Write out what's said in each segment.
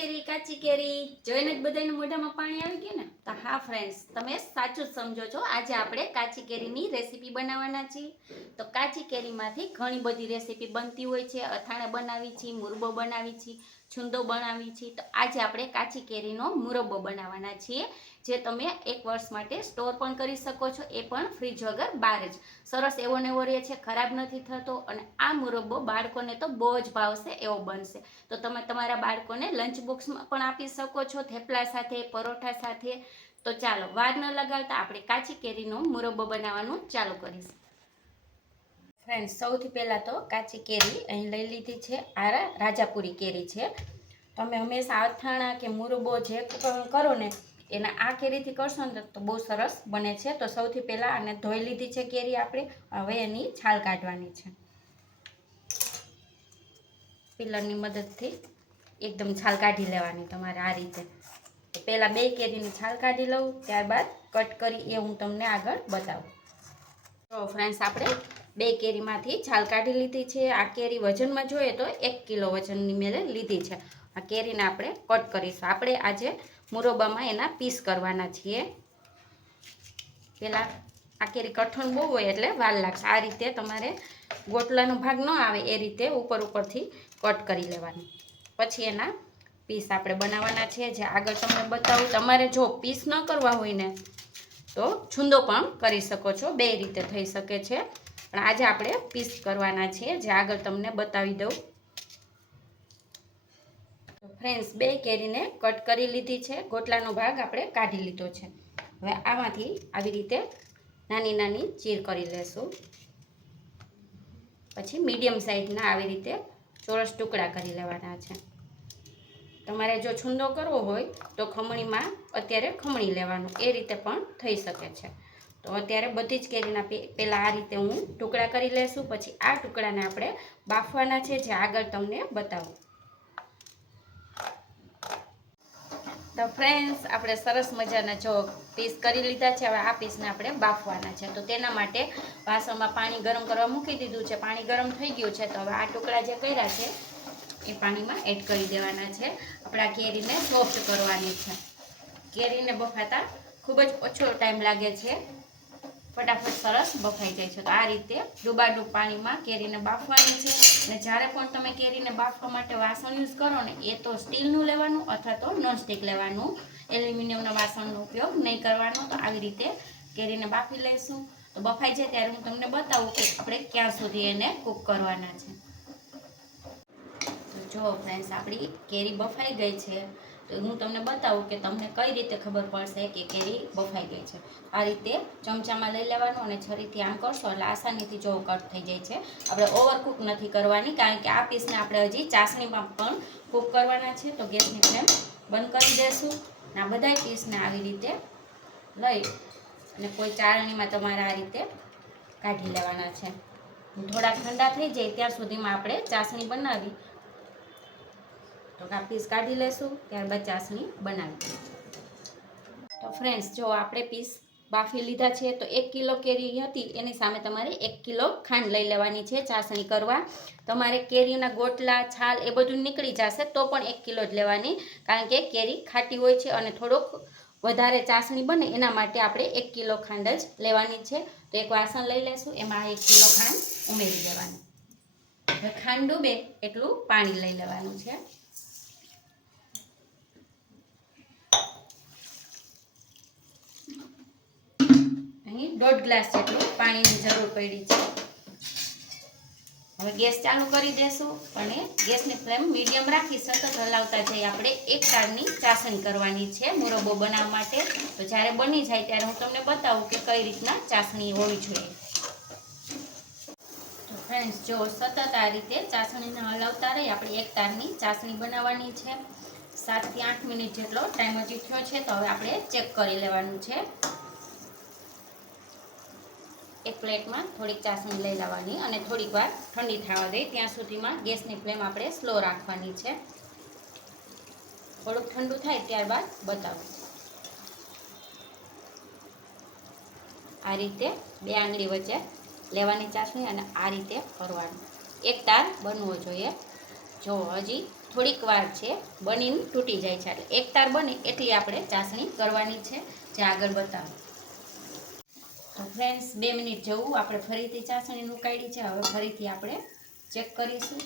કાચી કેરી જોઈને જ બધાને મોઢામાં પાણી આવી ગયું ને? તો હા ફ્રેન્ડ્સ, તમે સાચું જ સમજો છો. આજે આપણે કાચી કેરીની રેસીપી બનાવવાના છીએ. તો કાચી કેરીમાંથી ઘણી બધી રેસીપી બનતી હોય છે. અથાણા બનાવી છે, મુરબ્બો બનાવી છે, છુંદો બનાવી છે. તો આજે આપણે કાચી કેરીનો મુરબ્બો બનાવવાના છીએ, જે તમે 1 વર્ષ માટે સ્ટોર પણ કરી શકો છો, એ પણ ફ્રીજ વગર બહાર જ. સરસ એવો ને એવો રહે છે, ખરાબ નથી થતો. અને આ મુરબ્બો બાળકોને તો બહુ જ ભાવશે એવો બનશે. તો તમે તમારા બાળકોને લંચ બોક્સમાં પણ આપી શકો છો, થેપલા સાથે, પરોઠા સાથે. તો ચાલો વાર ન લગાડતા આપણે કાચી કેરીનો મુરબ્બો બનાવવાનું ચાલુ કરીશું. ફ્રેન્ડ્સ, સૌથી પહેલાં તો કાચી કેરી અહીં લઈ લીધી છે. આ રાજાપુરી કેરી છે. તમે હંમેશા અથાણા કે મુરબ્બો જે કરો ને એના આ કેરીથી કરશો ને તો બહુ સરસ બને છે. તો સૌથી પહેલાં આને ધોઈ લીધી છે કેરી આપણે. હવે એની છાલ કાઢવાની છે. પિલરની મદદથી એકદમ છાલ કાઢી લેવાની તમારે આ રીતે. પહેલાં 2 કેરીની છાલ કાઢી લઉં, ત્યારબાદ કટ કરી એ હું તમને આગળ બતાવું. તો ફ્રેન્ડ્સ, આપણે 2 કેરીમાંથી છાલ કાઢી લીધી છે. આ કેરી વજનમાં જોઈએ તો 1 કિલો વજનની મેં લીધી છે. આ કેરીને આપણે કટ કરીશું. આપણે આજે મુરબ્બામાં એના પીસ કરવાના છીએ. પહેલાં આ કેરી કઠણ બહુ હોય એટલે વાર લાગશે. આ રીતે તમારે ગોટલાનો ભાગ ન આવે એ રીતે ઉપરથી કટ કરી લેવાનું. પછી એના પીસ આપણે બનાવવાના છે, જે આગળ તમને બતાવું. તમારે જો પીસ ન કરવા હોય ને તો છુંદો પણ કરી શકો છો, 2 રીતે થઈ શકે છે. પણ આજે આપણે પીસ કરવાના છીએ, જે આગળ તમને બતાવી દઉં. તો ફ્રેન્ડ્સ, 2 કેરીને કટ કરી લીધી છે. ગોટલાનો ભાગ આપણે કાઢી લીધો છે. હવે આમાંથી આવી રીતે નાની નાની ચીર કરી લેશું. પછી મીડિયમ સાઈઝના આવી રીતે ચોરસ ટુકડા કરી લેવાના છે. તમારે જો છુંદો કરવો હોય તો ખમણીમાં અત્યારે ખમણી લેવાનું, એ રીતે પણ થઈ શકે છે. તો અત્યારે બધી જ કેરીના પહેલાં આ રીતે હું ટુકડા કરી લેશું. પછી આ ટુકડાને આપણે બાફવાના છે, જે આગળ તમને બતાવું. તો ફ્રેન્ડ્સ, આપણે સરસ મજાના જો પીસ કરી લીધા છે. હવે આ પીસને આપણે બાફવાના છે. તો તેના માટે વાસણમાં પાણી ગરમ કરવા મૂકી દીધું છે. પાણી ગરમ થઈ ગયું છે. તો હવે આ ટુકડા જે કર્યા છે એ પાણીમાં એડ કરી દેવાના છે. આપણે આ કેરીને સોફ્ટ કરવાની છે. કેરીને બફાતા ખૂબ જ ઓછો ટાઈમ લાગે છે, ફટાફટ સરસ બફાઈ જાય છે. તો આ રીતે ડૂબાડૂબ પાણીમાં કેરીને બાફવાની છે. અને જ્યારે પણ તમે કેરીને બાફવા માટે વાસણ યુઝ કરો ને, એ તો સ્ટીલનું લેવાનું અથવા તો નોનસ્ટિક લેવાનું. એલ્યુમિનિયમના વાસણનો ઉપયોગ નહીં કરવાનો. તો આવી રીતે કેરીને બાફી લઈશું. તો બફાઈ જાય ત્યારે હું તમને બતાવું કે આપણે ક્યાં સુધી એને કૂક કરવાના છે. તો જો ફ્રેન્ડ્સ, આપણી કેરી બફાઈ ગઈ છે. તો હું તમને બતાવું કે તમને કઈ રીતે ખબર પડશે કે કેરી બફાઈ ગઈ છે. આ રીતે ચમચામાં લઈ લેવાનું અને છરીથી આમ કરશો એટલે આસાનીથી જો કટ થઈ જાય છે. આપણે ઓવરકૂક નથી કરવાની, કારણ કે આ પીસને આપણે હજી ચાસણીમાં પણ કૂક કરવાના છે. તો ગેસની ફ્લેમ બંધ કરી દઈશું. અને આ બધા પીસને આવી રીતે લઈ અને કોઈ ચાળણીમાં તમારે આ રીતે કાઢી લેવાના છે. થોડાક ઠંડા થઈ જાય ત્યાં સુધીમાં આપણે ચાસણી બનાવી. તો આ પીસ કાઢી લેશું, ત્યારબાદ ચાસણી બનાવી. તો ફ્રેન્ડ્સ, જો આપણે પીસ બાફી લીધા છે. તો 1 કિલો કેરી હતી એની સામે તમારે 1 કિલો ખાંડ લઈ લેવાની છે ચાસણી કરવા. તમારે કેરીના ગોટલા, છાલ એ બધું નીકળી જશે તો પણ 1 કિલો જ લેવાની, કારણ કે કેરી ખાટી હોય છે અને થોડોક વધારે ચાસણી બને એના માટે આપણે 1 કિલો ખાંડ જ લેવાની છે. તો એક વાસણ લઈ લેશું, એમાં 1 કિલો ખાંડ ઉમેરી દેવાની. હવે ખાંડ ડૂબે એટલું પાણી લઈ લેવાનું છે. અહીં 1.5 ગ્લાસ જેટલું પાણીની જરૂર પડી છે. હવે ગેસ ચાલુ કરી દેશું અને ગેસની ફ્લેમ મીડિયમ રાખી સતત હલાવતા જઈ આપણે એક તારની ચાસણી કરવાની છે મુરબ્બો બનાવવા માટે. તો જ્યારે બની જાય ત્યારે હું તમને બતાવું કે કઈ રીતના ચાસણી હોવી જોઈએ. તો ફ્રેન્ડ્સ, જો સતત આ રીતે ચાસણીને હલાવતા રહી આપણે એક તારની ચાસણી બનાવવાની છે. 7 થી 8 મિનિટ જેટલો ટાઈમ હજી થયો છે. તો હવે આપણે ચેક કરી લેવાનું છે. એક પ્લેટમાં થોડીક ચાસણી લઈ લેવાની અને થોડીક વાર ઠંડી થવા દે ત્યાં સુધીમાં ગેસની ફ્લેમ આપણે સ્લો રાખવાની છે. થોડુંક ઠંડુ થાય ત્યારબાદ બતાવું. આ રીતે 2 આંગળી વચ્ચે લેવાની ચાસણી અને આ રીતે કરવાનું. એક તાર બનવો જોઈએ. જો હજી થોડીક વાર છે બનીને તૂટી જાય છે. એટલે એક તાર બને એટલી આપણે ચાસણી કરવાની છે, જે આગળ બતાવું. તો ફ્રેન્ડ્સ 2 મિનિટ જેવું આપણે ફરીથી ચાસણી ઉકાળી છે. હવે ફરીથી આપણે ચેક કરીશું.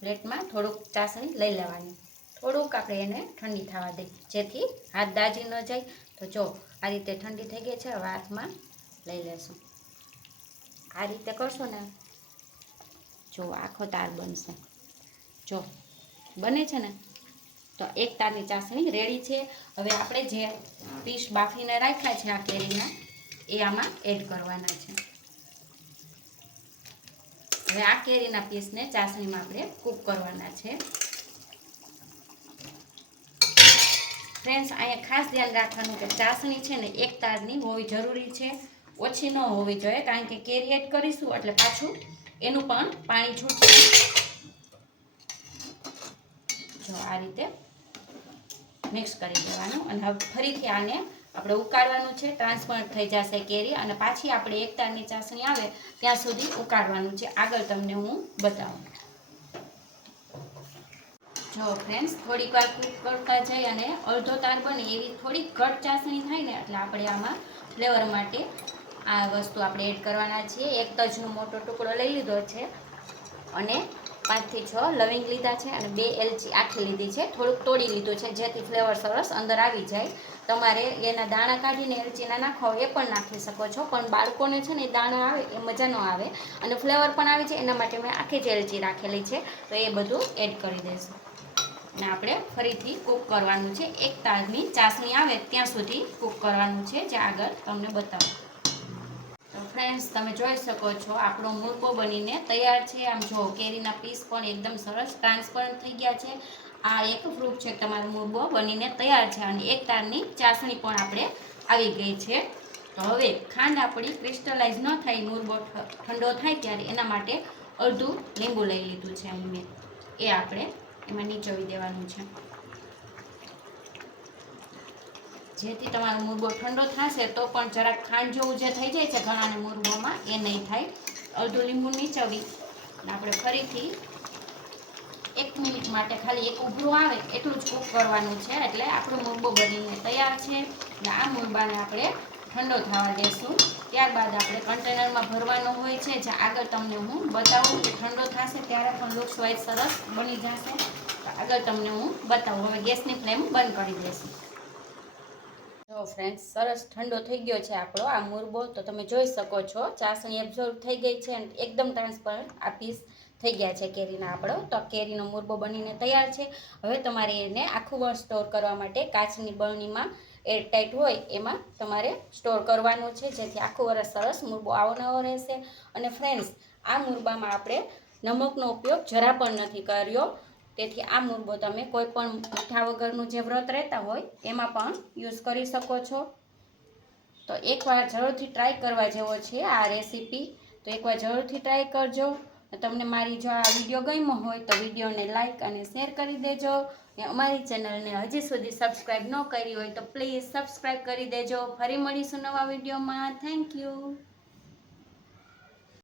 પ્લેટમાં થોડુંક ચાસણી લઈ લેવાની, થોડુંક આપણે એને ઠંડી થવા દઈએ, જેથી હાથ દાજી ન જાય. તો જો આ રીતે ઠંડી થઈ ગઈ છે. હવે હાથમાં લઈ લેશું. આ રીતે કરશો ને, જો આખો તાર બનશે. જો બને છે ને, તો એક તારની ચાસણી રેડી છે. હવે આપણે જે પીસ બાફીને રાખ્યા છે આ કેરીના, એ આમાં એડ કરવાના છે. હવે આ કેરીના પીસને ચાસણીમાં આપણે કૂક કરવાના છે. ફ્રેન્ડ્સ, અહીંયા ખાસ ધ્યાન રાખવાનું કે ચાસણી છે ને એક તારની હોવી જરૂરી છે, ઓછી ન હોવી જોઈએ. કારણ કે કેરી એડ કરીશું એટલે પાછું એનું પણ પાણી છૂટશે. જો આ રીતે મિક્સ કરી દેવાનું. અને હવે ફરીથી આને આપણે ઉકાળવાનું છે. ટ્રાન્સપરન્ટ થઈ જશે કેરી, અને પાછી આપણે એક તારની ચાસણી આવે ત્યાં સુધી ઉકાળવાનું છે. આગળ તમને હું બતાવું. જો ફ્રેન્ડ્સ, થોડીક વાર કૂક કરતા જઈ અને અડધો તાર બને એવી થોડીક ઘટ ચાસણી થાય ને, એટલે આપણે આમાં ફ્લેવર માટે આ વસ્તુ આપણે એડ કરવાના છીએ. એક તજનો મોટો ટુકડો લઈ લીધો છે, અને 5 થી 6 લવિંગ લીધા છે, અને 2 એલચી આખી લીધી છે. થોડુંક તોડી લીધું છે, જેથી ફ્લેવર સરસ અંદર આવી જાય. તમારે એના દાણા કાઢીને એલચીના નાખો એ પણ નાખી શકો છો, પણ બાળકોને છે ને દાણા આવે એ મજા ન આવે, અને ફ્લેવર પણ આવી જાય. એના માટે મેં આખી જ એલચી રાખેલી છે. તો એ બધું એડ કરી દઈશું. અને આપણે ફરીથી કૂક કરવાનું છે. એક તારની ચાસણી આવે ત્યાં સુધી કૂક કરવાનું છે, જે આગળ તમને બતાવું. તો ફ્રેન્ડ્સ, તમે જોઈ શકો છો આપણો મુરબ્બો બનીને તૈયાર છે. આમ જો કેરીના પીસ પણ એકદમ સરસ ટ્રાન્સપરન્ટ થઈ ગયા છે. આ એક ફ્રૂટ છે, તમારો મુરબ્બો બનીને તૈયાર છે, અને એક તારની ચાસણી પણ આપણે આવી ગઈ છે. તો હવે ખાંડ આપણી ક્રિસ્ટલાઇઝ ન થાય, મુરબ્બો ઠંડો થાય ત્યારે, એના માટે અડધું લીંબુ લઈ લીધું છે અહીં મેં. એ આપણે એમાં નીચોવી દેવાનું છે, જેથી તમારો મુરબ્બો ઠંડો થશે તો પણ જરાક ખાંડ જેવું જે થઈ જાય છે ઘણાને મુરબ્બોમાં, એ નહીં થાય. અડધું લીંબુ નીચોવી અને આપણે ફરીથી 1 મિનિટ માટે ખાલી એક ઉભરું આવે એટલું જ કૂક કરવાનું છે. એટલે આપણો મુરબ્બો બનીને તૈયાર છે. અને આ મુરબ્બાને આપણે ઠંડો થવા દેશું. ત્યારબાદ આપણે કન્ટેનરમાં ભરવાનો હોય છે, જે આગળ તમને હું બતાવું કે ઠંડો થશે ત્યારે પણ લુક્સ વાઇઝ સરસ બની જશે. તો આગળ તમને હું બતાવું. હવે ગેસની ફ્લેમ બંધ કરી દઈશું. જો ફ્રેન્ડ્સ, સરસ ઠંડો થઈ ગયો છે આપણો આ મુરબ્બો. તો તમે જોઈ શકો છો ચાસણી એબ્ઝોર્બ થઈ ગઈ છે, અને એકદમ ટ્રાન્સપરન્ટ આ પીસ થઈ ગયા છે કેરીના આપણો. તો કેરીનો મુરબ્બો બનીને તૈયાર છે. હવે તમારે એને આખું વર્ષ સ્ટોર કરવા માટે કાચની બરણીમાં એરટાઈટ હોય એમાં તમારે સ્ટોર કરવાનું છે, જેથી આખું વર્ષ સરસ મુરબ્બો આવો નવો રહેશે. અને ફ્રેન્ડ્સ, આ મુરબ્બામાં આપણે નમકનો ઉપયોગ જરા પણ નથી કર્યો, તેથી આ મુરબ્બો તમે કોઈ પણ મીઠા વગરનું જે વ્રત રહેતા હોય એમાં પણ યુઝ કરી શકો છો. તો એકવાર જરૂરથી ટ્રાય કરવા જેવો છે આ રેસીપી. તો એકવાર જરૂરથી ટ્રાય કરજો. તમને મારી જો આ વિડીયો ગમ્યો હોય તો વિડીયોને લાઇક અને શેર કરી દેજો. ને અમારી ચેનલને હજી સુધી સબસ્ક્રાઈબ ન કરી હોય તો પ્લીઝ સબસ્ક્રાઈબ કરી દેજો. ફરી મળીશું નવા વિડીયોમાં. Thank you.